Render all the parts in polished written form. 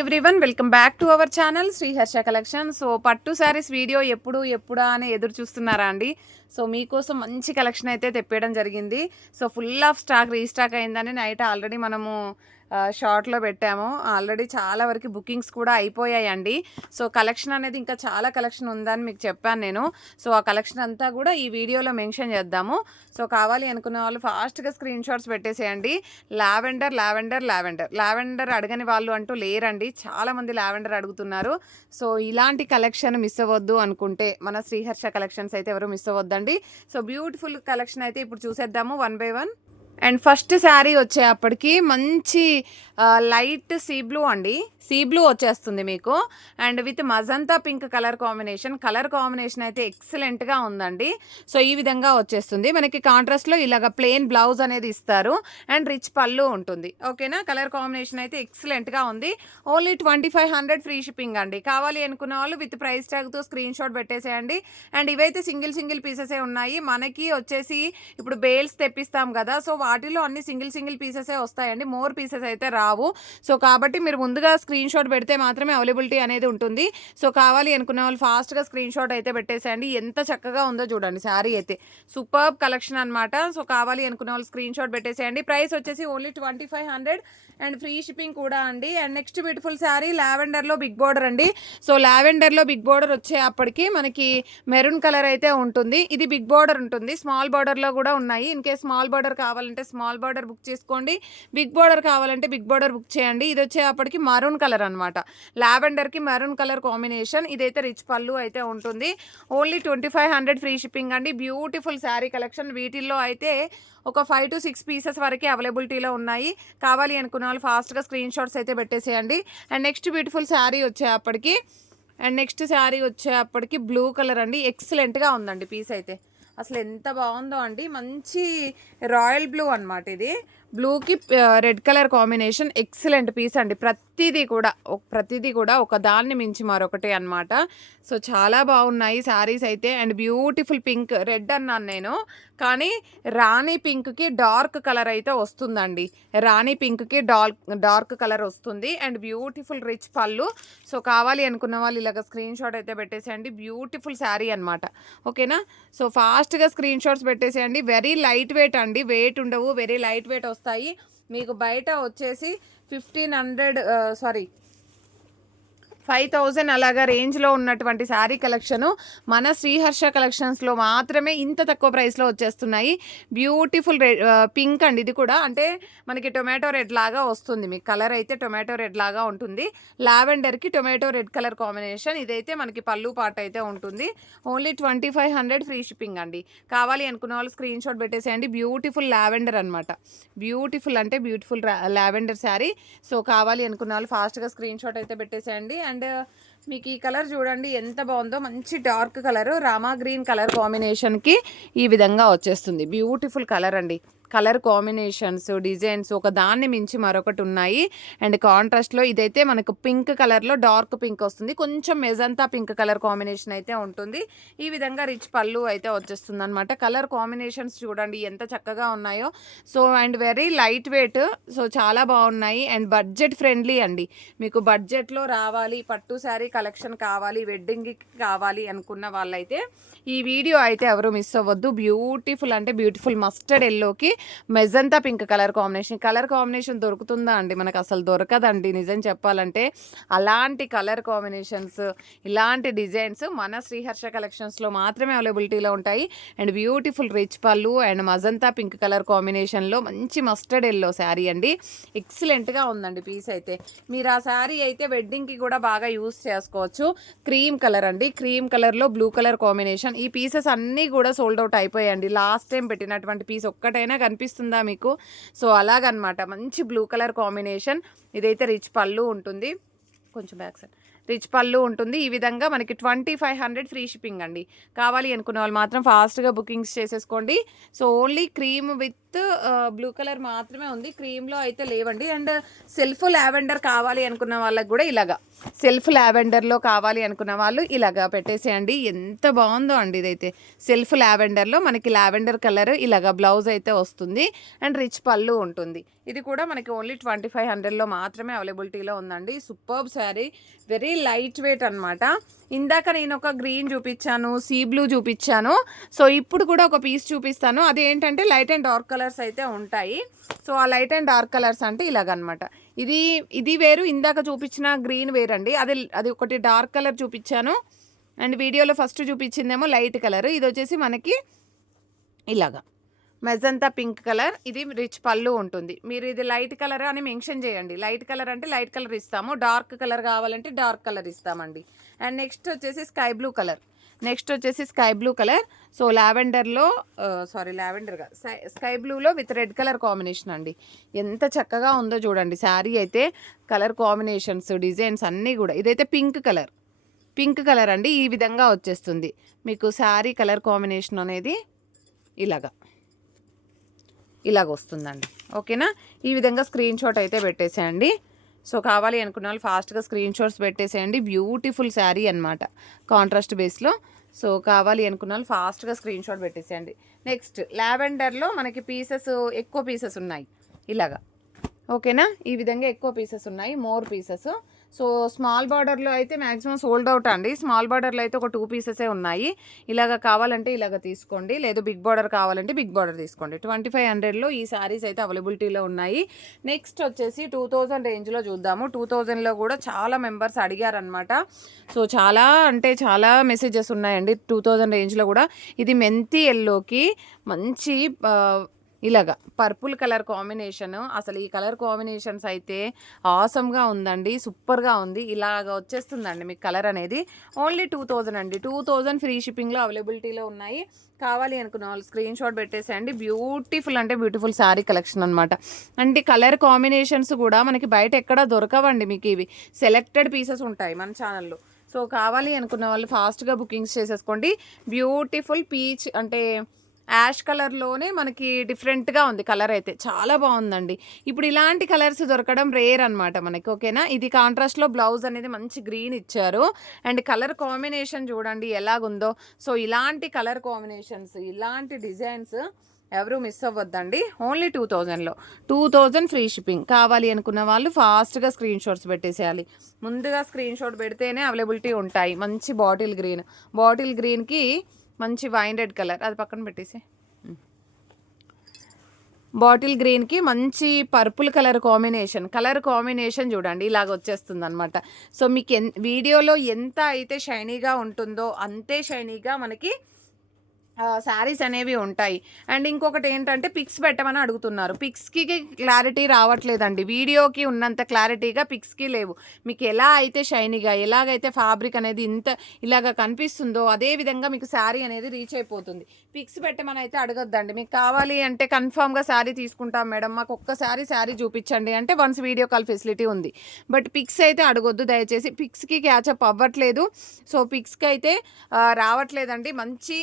Everyone welcome back to our channel Sriharsha collection. So పట్టు saris video ఎప్పుడా అని ఎదురు చూస్తున్నారా అండి? సో మీకోసం మంచి కలెక్షన్ అయితే తెప్పేయడం జరిగింది. So full of stock restock అయిందని నైట్ ఆల్రెడీ మనము షార్ట్లో పెట్టాము. ఆల్రెడీ చాలా వరకు బుకింగ్స్ కూడా అయిపోయాయండి. సో కలెక్షన్ అనేది ఇంకా చాలా కలెక్షన్ ఉందని మీకు చెప్పాను నేను. సో ఆ కలెక్షన్ అంతా కూడా ఈ వీడియోలో మెన్షన్ చేద్దాము. సో కావాలి అనుకున్న వాళ్ళు ఫాస్ట్గా స్క్రీన్ షాట్స్ పెట్టేసేయండి. లావెండర్ అడగని వాళ్ళు అంటూ లేరండి. చాలామంది లావెండర్ అడుగుతున్నారు. సో ఇలాంటి కలెక్షన్ మిస్ అవ్వద్దు అనుకుంటే మన శ్రీహర్ష కలెక్షన్స్ అయితే ఎవరు మిస్ అవ్వద్దండి. సో బ్యూటిఫుల్ కలెక్షన్ అయితే ఇప్పుడు చూసేద్దాము one by one. And first sari వచ్చేప్పటికి మంచి లైట్ సీ బ్లూ అండి. సీ బ్లూ వచ్చేస్తుంది మీకు. And with magenta pink colour combination అయితే ఎక్సలెంట్గా ఉందండి. సో ఈ విధంగా వచ్చేస్తుంది మనకి. కాంట్రాస్ట్లో ఇలాగ ప్లెయిన్ బ్లౌజ్ అనేది ఇస్తారు అండ్ రిచ్ పళ్ళు ఉంటుంది. ఓకేనా? కలర్ కాంబినేషన్ అయితే ఎక్సలెంట్గా ఉంది. ఓన్లీ 2500 ఫ్రీ షిప్పింగ్ అండి. కావాలి అనుకున్న వాళ్ళు విత్ ప్రైస్ ట్యాగ్తో స్క్రీన్ షాట్ పెట్టేసేయండి. అండ్ ఇవైతే సింగిల్ పీసెసే ఉన్నాయి. మనకి వచ్చేసి ఇప్పుడు బేల్స్ తెప్పిస్తాం కదా, సో వాటిలో అన్ని సింగిల్ పీసెసే వస్తాయండి. మోర్ పీసెస్ అయితే రావు. సో కాబట్టి మీరు ముందుగా స్క్రీన్ షాట్ పెడితే మాత్రమే అవైలబిలిటీ అనేది ఉంటుంది. సో కావాలి అనుకున్న వాళ్ళు ఫాస్ట్గా స్క్రీన్ షాట్ అయితే పెట్టేసేయండి. ఎంత చక్కగా ఉందో చూడండి. శారీ అయితే సూపర్బ్ కలెక్షన్ అనమాట. సో కావాలి అనుకున్న వాళ్ళు స్క్రీన్ షాట్ పెట్టేసేయండి. ప్రైస్ వచ్చేసి ఓన్లీ 2500 అండ్ ఫ్రీ షిప్పింగ్ కూడా అండి. అండ్ నెక్స్ట్ బ్యూటిఫుల్ శారీ లావెండర్లో బిగ్ బోర్డర్ అండి. సో లావెండర్లో బిగ్ బోర్డర్ వచ్చేప్పటికి మనకి మెరూన్ కలర్ అయితే ఉంటుంది. ఇది బిగ్ బోర్డర్ ఉంటుంది. స్మాల్ బోర్డర్లో కూడా ఉన్నాయి. ఇన్ కేస్ స్మాల్ బోర్డర్ కావాలంటే స్మాల్ బోర్డర్ బుక్ చేసుకోండి. బిగ్ బోర్డర్ కావాలంటే బిగ్ బోర్డర్ బుక్ చేయండి. ఇది వచ్చేప్పటికి మరూన్ కలర్ అనమాట. లావెండర్కి మెరూన్ కలర్ కాంబినేషన్. ఇదైతే రిచ్ పళ్ళు అయితే ఉంటుంది. ఓన్లీ 2500 ఫ్రీ షిప్పింగ్ అండి. Beautiful sari collection. వీటిల్లో అయితే ఒక 5 to 6 పీసెస్ వరకే అవైలబిలిటీలో ఉన్నాయి. కావాలి అనుకున్న వాళ్ళు ఫాస్ట్గా స్క్రీన్ షాట్స్ అయితే పెట్టేసేయండి. అండ్ నెక్స్ట్ బ్యూటిఫుల్ శారీ వచ్చేప్పటికి బ్లూ కలర్ అండి. ఎక్సలెంట్గా ఉందండి పీస్ అయితే. అసలు ఎంత బాగుందో అండి. మంచి రాయల్ బ్లూ అనమాట ఇది. బ్లూకి red colour combination excellent piece అండి. ప్రతిదీ కూడా ఒక దాన్ని మించి మరొకటి అనమాట. సో చాలా బాగున్నాయి శారీస్ అయితే. అండ్ బ్యూటిఫుల్ పింక్, రెడ్ అన్నాను నేను కానీ రాణి పింక్కి డార్క్ కలర్ అయితే వస్తుందండి. రాణి పింక్కి డార్క్ కలర్ వస్తుంది. అండ్ బ్యూటిఫుల్ రిచ్ పళ్ళు. సో కావాలి అనుకున్న వాళ్ళు ఇలాగ స్క్రీన్ షాట్ అయితే పెట్టేసేయండి. బ్యూటిఫుల్ శారీ అనమాట. ఓకేనా? సో ఫాస్ట్గా స్క్రీన్ షాట్స్ పెట్టేసేయండి. వెరీ లైట్ వెయిట్ అండి. వెయిట్ ఉండవు, వెరీ లైట్ వెయిట్ వస్తాయి. మీకు బయట వచ్చేసి 5000 అలాగా రేంజ్లో ఉన్నటువంటి శారీ కలెక్షను మన శ్రీహర్ష కలెక్షన్స్లో మాత్రమే ఇంత తక్కువ ప్రైస్లో వచ్చేస్తున్నాయి. బ్యూటిఫుల్ పింక్ అండి. ఇది కూడా అంటే మనకి టొమాటో రెడ్ లాగా వస్తుంది. మీకు కలర్ అయితే టొమాటో రెడ్ లాగా ఉంటుంది. లావెండర్కి టొమాటో రెడ్ కలర్ కాంబినేషన్. ఇదైతే మనకి పళ్ళు పాట అయితే ఉంటుంది. ఓన్లీ 2500 ఫ్రీ షిప్పింగ్ అండి. కావాలి అనుకున్న వాళ్ళు స్క్రీన్ షాట్ పెట్టేసేయండి. బ్యూటిఫుల్ లావెండర్ అనమాట. Beautiful lavender sari. సో కావాలి అనుకున్న వాళ్ళు ఫాస్ట్గా స్క్రీన్ షాట్ అయితే పెట్టేసేయండి. అండ్ మీకు ఈ కలర్ చూడండి ఎంత బాగుందో. మంచి dark colour Rama green colour కాంబినేషన్కి ఈ విధంగా వచ్చేస్తుంది. బ్యూటిఫుల్ కలర్ అండి. కలర్ కాంబినేషన్స్, డిజైన్స్ ఒక దాన్ని మించి మరొకటి ఉన్నాయి. అండ్ కాంట్రాస్ట్లో ఇదైతే మనకు పింక్ కలర్లో డార్క్ పింక్ వస్తుంది. కొంచెం మెజంతా పింక్ కలర్ కాంబినేషన్ అయితే ఉంటుంది. ఈ విధంగా రిచ్ పళ్ళు అయితే వచ్చేస్తుంది అనమాట. కలర్ కాంబినేషన్స్ చూడండి ఎంత చక్కగా ఉన్నాయో. So and very light weight. So చాలా బాగున్నాయి. అండ్ బడ్జెట్ ఫ్రెండ్లీ అండి. మీకు బడ్జెట్లో రావాలి, పట్టు శారీ కలెక్షన్ కావాలి, వెడ్డింగ్కి కావాలి అనుకున్న వాళ్ళైతే ఈ వీడియో అయితే ఎవరు మిస్ అవ్వద్దు. బ్యూటిఫుల్ మస్టర్డ్ ఎల్లోకి మెజంతా పింక్ కలర్ కాంబినేషన్ దొరుకుతుందా అండి? మనకు అసలు దొరకదండి నిజం చెప్పాలంటే. అలాంటి కలర్ కాంబినేషన్స్, ఇలాంటి డిజైన్స్ మన శ్రీహర్ష కలెక్షన్స్లో మాత్రమే అవైలబిలిటీలో ఉంటాయి. అండ్ బ్యూటిఫుల్ రిచ్ పళ్ళు అండ్ మజంతా పింక్ కలర్ కాంబినేషన్లో మంచి మస్టర్డ్ ఎల్లో శారీ అండి. ఎక్సలెంట్గా ఉందండి పీస్ అయితే. మీరు ఆ శారీ అయితే వెడ్డింగ్కి కూడా బాగా యూస్ చేసుకోవచ్చు. క్రీమ్ కలర్ అండి. క్రీమ్ కలర్లో బ్లూ కలర్ కాంబినేషన్. ఈ పీసెస్ అన్నీ కూడా సోల్డ్ అవుట్ అయిపోయాయండి. లాస్ట్ టైం పెట్టినటువంటి పీస్ ఒక్కటైనా కనిపిస్తుందా మీకు? సో అలాగనమాట. మంచి బ్లూ కలర్ కాంబినేషన్. ఇదైతే రిచ్ పళ్ళు ఉంటుంది. కొంచెం బ్యాక్ సైడ్ రిచ్ పళ్ళు ఉంటుంది. ఈ విధంగా మనకి 2500 ఫ్రీ షిప్పింగ్ అండి. కావాలి అనుకున్న వాళ్ళు మాత్రం ఫాస్ట్గా బుకింగ్స్ చేసేసుకోండి. So only cream with with blue colour మాత్రమే ఉంది, క్రీమ్లో అయితే లేవండి. అండ్ సెల్ఫ్ లావెండర్ కావాలి అనుకున్న వాళ్ళకి కూడా ఇలాగా సెల్ఫ్ లావెండర్లో కావాలి అనుకున్న వాళ్ళు ఇలాగా పెట్టేసేయండి. ఎంత బాగుందో అండి ఇదైతే. సెల్ఫ్ లావెండర్లో మనకి లావెండర్ కలర్ ఇలాగా బ్లౌజ్ అయితే వస్తుంది అండ్ రిచ్ పళ్ళు ఉంటుంది. ఇది కూడా మనకి ఓన్లీ 2500లో మాత్రమే అవైలబిలిటీలో ఉందండి. Superb sari, very light weight అనమాట. ఇందాక నేను ఒక గ్రీన్ చూపించాను, సీ బ్లూ చూపించాను. సో ఇప్పుడు కూడా ఒక పీస్ చూపిస్తాను. అది ఏంటంటే లైట్ అండ్ డార్క్ కలర్స్ అయితే ఉంటాయి. సో ఆ లైట్ అండ్ డార్క్ కలర్స్ అంటే ఇలాగనమాట. ఇది వేరు, ఇందాక చూపించిన గ్రీన్ వేరండి. అది ఒకటి డార్క్ కలర్ చూపించాను అండ్ వీడియోలో ఫస్ట్ చూపించిందేమో లైట్ కలర్. ఇది వచ్చేసి మనకి ఇలాగా మెజంతా పింక్ కలర్. ఇది రిచ్ పళ్ళు ఉంటుంది. మీరు ఇది లైట్ కలర్ అని మెన్షన్ చేయండి. లైట్ కలర్ అంటే లైట్ కలర్ ఇస్తాము, డార్క్ కలర్ కావాలంటే డార్క్ కలర్ ఇస్తామండి. అండ్ నెక్స్ట్ వచ్చేసి స్కై బ్లూ కలర్. సో లావెండర్లో లావెండర్గా స్కై బ్లూలో విత్ రెడ్ కలర్ కాంబినేషన్ అండి. ఎంత చక్కగా ఉందో చూడండి శారీ అయితే. కలర్ కాంబినేషన్స్, డిజైన్స్ అన్నీ కూడా. ఇదైతే పింక్ కలర్ అండి. ఈ విధంగా వచ్చేస్తుంది మీకు శారీ కలర్ కాంబినేషన్ అనేది ఇలాగ వస్తుందండి. ఓకేనా, ఈ విధంగా స్క్రీన్ షాట్ అయితే పెట్టేసేయండి. సో కావాలి అనుకున్న వాళ్ళు ఫాస్ట్గా స్క్రీన్ షాట్స్ పెట్టేసేయండి. బ్యూటిఫుల్ శారీ అనమాట, కాంట్రాస్ట్ బేస్లో. సో కావాలి అనుకున్న వాళ్ళు ఫాస్ట్గా స్క్రీన్ షాట్ పెట్టేసేయండి. నెక్స్ట్ లావెండర్లో మనకి ఎక్కువ పీసెస్ ఉన్నాయి ఇలాగా. ఓకేనా, ఈ విధంగా ఎక్కువ పీసెస్ ఉన్నాయి, మోర్ పీసెస్. సో స్మాల్ బార్డర్లో అయితే మ్యాక్సిమం సోల్డ్ అవుట్ అండి. స్మాల్ బార్డర్లో అయితే ఒక 2 పీసెసే ఉన్నాయి. ఇలాగ కావాలంటే ఇలాగ తీసుకోండి, లేదు బిగ్ బార్డర్ కావాలంటే బిగ్ బార్డర్ తీసుకోండి. 2500లో ఈ శారీస్ అయితే అవైలబిలిటీలో ఉన్నాయి. నెక్స్ట్ వచ్చేసి 2000 రేంజ్లో చూద్దాము. 2000లో కూడా చాలా మెంబర్స్ అడిగారనమాట. సో చాలా మెసేజెస్ ఉన్నాయండి 2000 రేంజ్లో కూడా. ఇది మెంతి ఎల్లోకి మంచి ఇలాగా పర్పుల్ కలర్ కాంబినేషన్. అసలు ఈ కలర్ కాంబినేషన్స్ అయితే ఆసమ్గా ఉందండి, సూపర్గా ఉంది. ఇలాగ వచ్చేస్తుందండి మీకు కలర్ అనేది. ఓన్లీ 2000 అండి. 2000 ఫ్రీ షిప్పింగ్లో అవైలబిలిటీలో ఉన్నాయి. కావాలి అనుకున్న వాళ్ళు స్క్రీన్ షాట్ పెట్టేసేయండి. బ్యూటిఫుల్ శారీ కలెక్షన్ అనమాట. అంటే కలర్ కాంబినేషన్స్ కూడా మనకి బయట ఎక్కడ దొరకవండి మీకు. ఇవి సెలెక్టెడ్ పీసెస్ ఉంటాయి మన ఛానల్లో. సో కావాలి అనుకున్న వాళ్ళు ఫాస్ట్గా బుకింగ్స్ చేసేసుకోండి. బ్యూటిఫుల్ పీచ్ అంటే యాష్ కలర్లోనే మనకి డిఫరెంట్గా ఉంది కలర్ అయితే, చాలా బాగుందండి. ఇప్పుడు ఇలాంటి కలర్స్ దొరకడం రేర్ అనమాట మనకి. ఓకేనా, ఇది కాంట్రాస్ట్లో బ్లౌజ్ అనేది మంచి గ్రీన్ ఇచ్చారు. అండ్ కలర్ కాంబినేషన్ చూడండి ఎలాగుందో. సో ఇలాంటి కలర్ కాంబినేషన్స్, ఇలాంటి డిజైన్స్ ఎవరు మిస్ అవ్వద్దండి. ఓన్లీ 2000లో 2000 ఫ్రీ షిప్పింగ్. కావాలి అనుకున్న వాళ్ళు ఫాస్ట్గా స్క్రీన్ షాట్స్ పెట్టేసేయాలి. ముందుగా స్క్రీన్ షాట్ పెడితేనే అవైలబిలిటీ ఉంటాయి. మంచి బాటిల్ గ్రీన్కి మంచి వైన్ రెడ్ కలర్, అది పక్కన పెట్టేసి బాటిల్ గ్రీన్కి మంచి పర్పుల్ కలర్ కాంబినేషన్ చూడండి ఇలాగ వచ్చేస్తుంది అనమాట. సో మీకు వీడియోలో ఎంత అయితే షైనీగా ఉంటుందో అంతే షైనీగా మనకి శారీస్ అనేవి ఉంటాయి. అండ్ ఇంకొకటి ఏంటంటే పిక్స్ పెట్టమని అడుగుతున్నారు. పిక్స్కి క్లారిటీ రావట్లేదండి. వీడియోకి ఉన్నంత క్లారిటీగా పిక్స్కి లేవు. మీకు ఎలా అయితే షైనీగా, ఎలాగైతే ఫ్యాబ్రిక్ అనేది ఇలాగ కనిపిస్తుందో అదే విధంగా మీకు శారీ అనేది రీచ్ అయిపోతుంది. పిక్స్ పెట్టమని అయితే అడగొద్దండి. మీకు కావాలి అంటే కన్ఫామ్గా శారీ తీసుకుంటాం మేడం, మాకు ఒక్కసారి శారీ చూపించండి అంటే వన్స్ వీడియో కాల్ ఫెసిలిటీ ఉంది. బట్ పిక్స్ అయితే అడగొద్దు దయచేసి. పిక్స్కి క్యాచప్ అవ్వట్లేదు. సో పిక్స్కి అయితే రావట్లేదండి. మంచి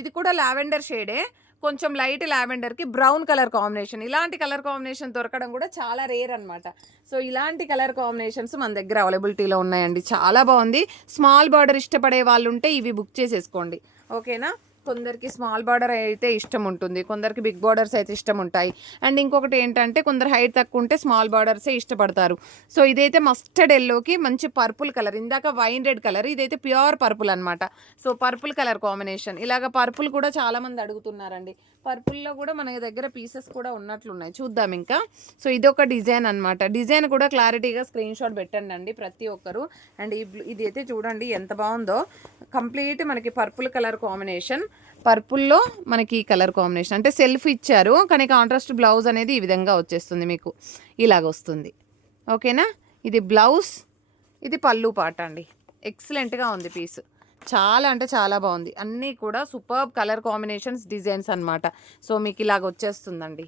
ఇది కూడా లావెండర్ షేడే, కొంచెం లైట్ లావెండర్కి బ్రౌన్ కలర్ కాంబినేషన్. ఇలాంటి కలర్ కాంబినేషన్ దొరకడం కూడా చాలా రేర్ అనమాట. సో ఇలాంటి కలర్ కాంబినేషన్స్ మన దగ్గర అవైలబిలిటీలో ఉన్నాయండి. చాలా బాగుంది. స్మాల్ బార్డర్ ఇష్టపడే వాళ్ళు ఉంటే ఇవి బుక్ చేసేసుకోండి. ఓకేనా, కొందరికి స్మాల్ బార్డర్ అయితే ఇష్టం ఉంటుంది, కొందరికి బిగ్ బార్డర్స్ అయితే ఇష్టం ఉంటాయి. అండ్ ఇంకొకటి ఏంటంటే కొందరు హైట్ తక్కువ ఉంటే స్మాల్ బార్డర్సే ఇష్టపడతారు. సో ఇదైతే మస్టర్డ్ ఎల్లోకి మంచి పర్పుల్ కలర్, ఇందాక వైన్ రెడ్ కలర్, ఇదైతే ప్యూర్ పర్పుల్ అనమాట. So purple colour combination. ఇలాగ పర్పుల్ కూడా చాలామంది అడుగుతున్నారండి. పర్పుల్లో కూడా మన దగ్గర పీసెస్ కూడా ఉన్నట్లున్నాయి, చూద్దాం ఇంకా. సో ఇదొక డిజైన్ అనమాట. డిజైన్ కూడా క్లారిటీగా స్క్రీన్ షాట్ పెట్టండి అండి ప్రతి ఒక్కరు. అండ్ ఇది అయితే చూడండి ఎంత బాగుందో. కంప్లీట్ మనకి పర్పుల్ కలర్ కాంబినేషన్. పర్పుల్లో మనకి కలర్ కాంబినేషన్ అంటే సెల్ఫ్ ఇచ్చారు, కానీ కాంట్రాస్ట్ బ్లౌజ్ అనేది ఈ విధంగా వచ్చేస్తుంది మీకు, ఇలాగ వస్తుంది. ఓకేనా, ఇది బ్లౌజ్, ఇది పళ్ళు పాట అండి. ఎక్సలెంట్గా ఉంది పీస్, చాలా అంటే చాలా బాగుంది. అన్నీ కూడా సూపర్బ్ కలర్ కాంబినేషన్స్, డిజైన్స్ అనమాట. సో మీకు ఇలాగ వచ్చేస్తుందండి.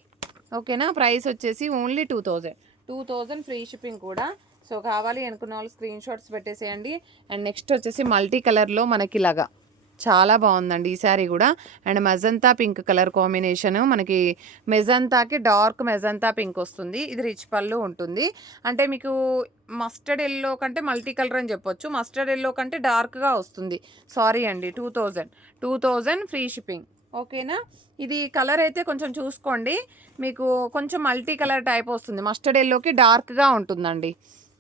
ఓకేనా, ప్రైస్ వచ్చేసి ఓన్లీ 2000 ఫ్రీ షిప్పింగ్ కూడా. సో కావాలి అనుకున్న వాళ్ళు స్క్రీన్ షాట్స్ పెట్టేసేయండి. అండ్ నెక్స్ట్ వచ్చేసి మల్టీ కలర్లో మనకి ఇలాగా చాలా బాగుందండి ఈ శారీ కూడా. And magenta pink colour combination, మనకి మెజంతాకి డార్క్ మెజంతా పింక్ వస్తుంది. ఇది రిచ్ పళ్ళు ఉంటుంది. అంటే మీకు మస్టర్డ్ ఎల్లో కంటే మల్టీ కలర్ అని చెప్పొచ్చు. మస్టర్డ్ ఎల్లో కంటే డార్క్గా వస్తుంది. సారీ అండి, 2000 ఫ్రీ షిప్పింగ్. ఓకేనా. ఇది కలర్ అయితే కొంచెం చూసుకోండి, మీకు కొంచెం మల్టీ కలర్ టైప్ వస్తుంది. మస్టర్డ్ ఎల్లోకి డార్క్గా ఉంటుందండి.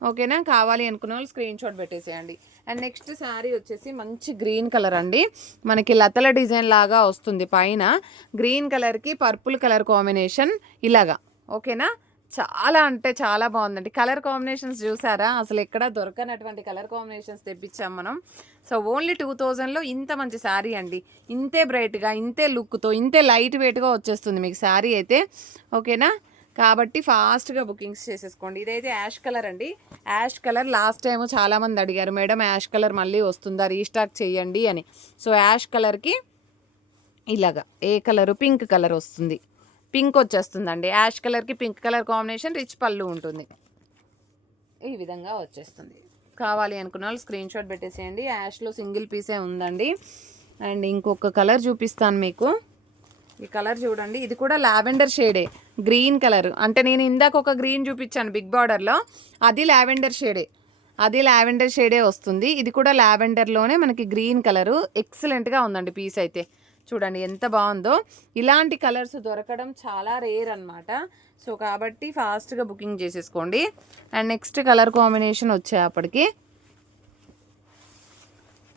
ఓకేనా. కావాలి అనుకున్న వాళ్ళు స్క్రీన్ షాట్ పెట్టేసేయండి. అండ్ నెక్స్ట్ శారీ వచ్చేసి మంచి గ్రీన్ కలర్ అండి. మనకి లతల డిజైన్ లాగా వస్తుంది పైన. గ్రీన్ కలర్కి పర్పుల్ కలర్ కాంబినేషన్ ఇలాగా. ఓకేనా. చాలా అంటే చాలా బాగుందండి. కలర్ కాంబినేషన్స్ చూసారా, అసలు ఎక్కడ దొరకనటువంటి కలర్ కాంబినేషన్స్ తెప్పించాం మనం. సో ఓన్లీ 2000లో ఇంత మంచి శారీ అండి. ఇంతే బ్రైట్గా, ఇంతే లుక్తో, ఇంతే లైట్ వెయిట్గా వచ్చేస్తుంది మీకు శారీ అయితే. ఓకేనా. కాబట్టి ఫాస్ట్గా బుకింగ్స్ చేసేసుకోండి. ఇదైతే యాష్ కలర్ అండి. యాష్ కలర్ లాస్ట్ టైం చాలామంది అడిగారు, మేడం యాష్ కలర్ మళ్ళీ వస్తుందా, రీస్టాక్ చేయండి అని. సో యాష్ కలర్కి ఇలాగా ఏ కలరు, పింక్ కలర్ వస్తుంది. పింక్ వచ్చేస్తుందండి. యాష్ కలర్కి పింక్ కలర్ కాంబినేషన్, రిచ్ పళ్ళు ఉంటుంది. ఈ విధంగా వచ్చేస్తుంది. కావాలి అనుకున్న వాళ్ళు స్క్రీన్ షాట్ పెట్టేసేయండి. యాష్లో సింగిల్ పీసే ఉందండి. అండ్ ఇంకొక కలర్ చూపిస్తాను మీకు. ఈ కలర్ చూడండి, ఇది కూడా లావెండర్ షేడే, గ్రీన్ కలర్. అంటే నేను ఇందాక ఒక గ్రీన్ చూపించాను బిగ్ బార్డర్లో, అది లావెండర్ షేడే వస్తుంది. ఇది కూడా లావెండర్లోనే మనకి గ్రీన్ కలరు. ఎక్సలెంట్గా ఉందండి పీస్ అయితే. చూడండి ఎంత బాగుందో. ఇలాంటి కలర్స్ దొరకడం చాలా రేర్ అనమాట. సో కాబట్టి ఫాస్ట్గా బుకింగ్ చేసేసుకోండి. అండ్ నెక్స్ట్ కలర్ కాంబినేషన్ వచ్చేప్పటికి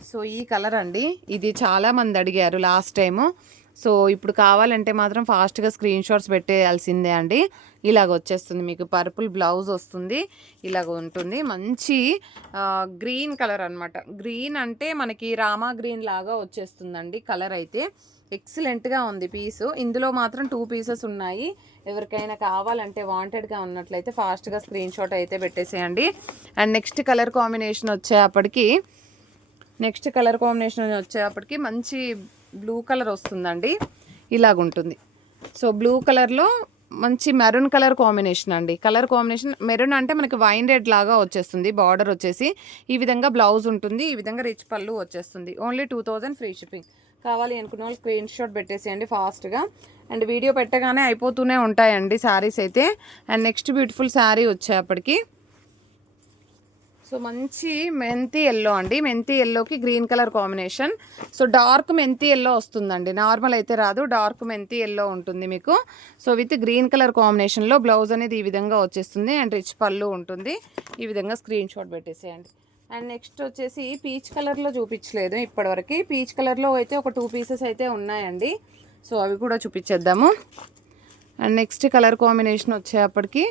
సో ఈ కలర్ అండి. ఇది చాలామంది అడిగారు లాస్ట్ టైము. సో ఇప్పుడు కావాలంటే మాత్రం ఫాస్ట్గా స్క్రీన్ షాట్స్ పెట్టేయాల్సిందే అండి. ఇలాగ వచ్చేస్తుంది మీకు. పర్పుల్ బ్లౌజ్ వస్తుంది. ఇలాగ ఉంటుంది. మంచి గ్రీన్ కలర్ అనమాట. గ్రీన్ అంటే మనకి రామా గ్రీన్ లాగా వచ్చేస్తుందండి కలర్ అయితే. ఎక్సలెంట్గా ఉంది పీసు. ఇందులో మాత్రం 2 పీసెస్ ఉన్నాయి. ఎవరికైనా కావాలంటే వాంటెడ్గా ఉన్నట్లయితే ఫాస్ట్గా స్క్రీన్ షాట్ అయితే పెట్టేసేయండి. అండ్ నెక్స్ట్ కలర్ కాంబినేషన్ వచ్చేప్పటికి మంచి బ్లూ కలర్ వస్తుందండి. ఇలాగుంటుంది. సో బ్లూ కలర్లో మంచి మెరూన్ కలర్ కాంబినేషన్ అండి. కలర్ కాంబినేషన్ మెరూన్ అంటే మనకి వైన్ రెడ్ లాగా వచ్చేస్తుంది. బార్డర్ వచ్చేసి ఈ విధంగా బ్లౌజ్ ఉంటుంది. ఈ విధంగా రిచ్ పళ్ళు వచ్చేస్తుంది. Only 2000 free shipping. కావాలి అనుకున్న వాళ్ళు స్క్రీన్ షాట్ పెట్టేసేయండి ఫాస్ట్గా. అండ్ వీడియో పెట్టగానే అయిపోతూనే ఉంటాయండి శారీస్ అయితే. అండ్ నెక్స్ట్ బ్యూటిఫుల్ శారీ వచ్చేప్పటికి సో మంచి మెంతి ఎల్లో అండి. మెంతి ఎల్లోకి green colour combination. So dark మెంతి ఎల్లో వస్తుందండి. నార్మల్ అయితే రాదు, డార్క్ మెంతి ఎల్లో ఉంటుంది మీకు. సో విత్ గ్రీన్ కలర్ కాంబినేషన్లో బ్లౌజ్ అనేది ఈ విధంగా వచ్చేస్తుంది. అండ్ రిచ్ పళ్ళు ఉంటుంది. ఈ విధంగా స్క్రీన్ షాట్ పెట్టేసేయండి. అండ్ నెక్స్ట్ వచ్చేసి పీచ్ కలర్లో చూపించలేదు ఇప్పటివరకు. పీచ్ కలర్లో అయితే ఒక 2 పీసెస్ అయితే ఉన్నాయండి. సో అవి కూడా చూపించేద్దాము. అండ్ నెక్స్ట్ కలర్ కాంబినేషన్ వచ్చేప్పటికి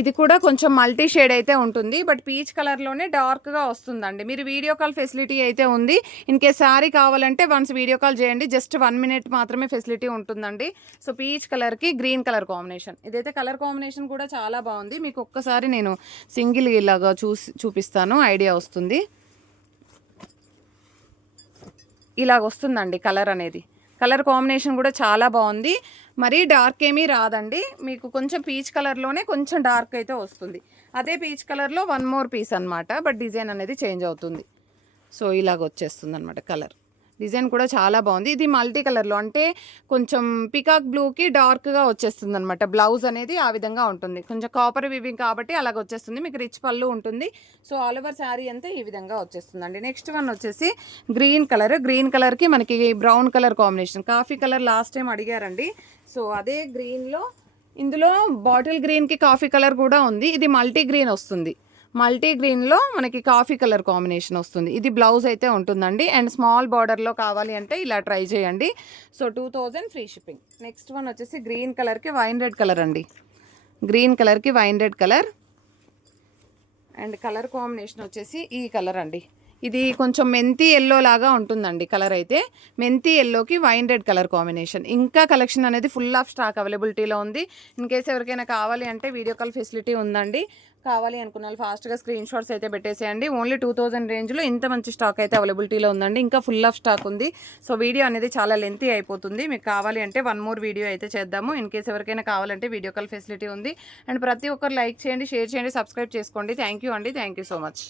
ఇది కూడా కొంచెం మల్టీ షేడ్ అయితే ఉంటుంది. బట్ పీచ్ కలర్లోనే డార్క్గా వస్తుందండి. మీరు వీడియో కాల్ ఫెసిలిటీ అయితే ఉంది. ఇన్కేస్ శారీ కావాలంటే వన్స్ వీడియో కాల్ చేయండి. జస్ట్ 1 మినిట్ మాత్రమే ఫెసిలిటీ ఉంటుందండి. సో పీచ్ కలర్కి గ్రీన్ కలర్ కాంబినేషన్. ఇదైతే కలర్ కాంబినేషన్ కూడా చాలా బాగుంది. మీకు ఒక్కసారి నేను సింగిల్ ఇలాగా చూపిస్తాను, ఐడియా వస్తుంది. ఇలాగ వస్తుందండి కలర్ అనేది. కలర్ కాంబినేషన్ కూడా చాలా బాగుంది. మరీ డార్క్ ఏమీ రాదండి. మీకు కొంచెం పీచ్ కలర్లోనే కొంచెం డార్క్ అయితే వస్తుంది. అదే పీచ్ కలర్లో 1 మోర్ పీస్ అనమాట. బట్ డిజైన్ అనేది చేంజ్ అవుతుంది. సో ఇలాగ వచ్చేస్తుంది అనమాట కలర్. డిజైన్ కూడా చాలా బాగుంది. ఇది మల్టీ కలర్లో అంటే కొంచెం పికాక్ బ్లూకి డార్క్గా వచ్చేస్తుంది అనమాట. బ్లౌజ్ అనేది ఆ విధంగా ఉంటుంది. కొంచెం కాపర్ వివింగ్ కాబట్టి అలాగ వచ్చేస్తుంది. మీకు రిచ్ పళ్ళు ఉంటుంది. సో ఆల్ ఓవర్ శారీ అంతా ఈ విధంగా వచ్చేస్తుందండి. నెక్స్ట్ వన్ వచ్చేసి గ్రీన్ కలర్. గ్రీన్ కలర్కి మనకి brown colour combination. Coffee colour last time అడిగారండి. సో అదే గ్రీన్లో ఇందులో బాటిల్ గ్రీన్కి కాఫీ కలర్ కూడా ఉంది. ఇది మల్టీ గ్రీన్ వస్తుంది. మల్టీ గ్రీన్లో మనకి కాఫీ కలర్ కాంబినేషన్ వస్తుంది. ఇది బ్లౌజ్ అయితే ఉంటుందండి. అండ్ స్మాల్ బార్డర్లో కావాలి అంటే ఇలా ట్రై చేయండి. So 2000 free shipping. Next one వచ్చేసి గ్రీన్ కలర్కి వైన్ రెడ్ కలర్ అండి. గ్రీన్ కలర్కి wine red colour. And colour combination వచ్చేసి ఈ కలర్ అండి. ఇది కొంచెం మెంతి ఎల్లో లాగా ఉంటుందండి కలర్ అయితే. మెంతి ఎల్లోకి వైన్ రెడ్ కలర్ కాంబినేషన్. ఇంకా కలెక్షన్ అనేది ఫుల్ ఆఫ్ స్టాక్ అవైలబిలిటీలో ఉంది. ఇన్ కేస్ ఎవరికైనా కావాలి అంటే వీడియో కాల్ ఫెసిలిటీ ఉందండి. కావాలి అనుకున్న వాళ్ళు ఫాస్ట్గా స్క్రీన్ షాట్స్ అయితే పెట్టేసేయండి. ఓన్లీ 2000 రేంజ్లో ఇంత మంచి స్టాక్ అయితే అవైలబిలిటీలో ఉందండి. ఇంకా ఫుల్ ఆఫ్ స్టాక్ ఉంది. సో వీడియో అనేది చాలా లెంతీ అయిపోతుంది. మీకు కావాలి అంటే 1 మోర్ వీడియో అయితే చేద్దాము. ఇన్ కేస్ ఎవరికైనా కావాలంటే వీడియో కాల్ ఫెసిలిటీ ఉంది. అండ్ ప్రతి ఒక్కరు లైక్ చేయండి, షేర్ చేయండి, సబ్స్క్రైబ్ చేసుకోండి. థ్యాంక్ యూ అండి. Thank you so much.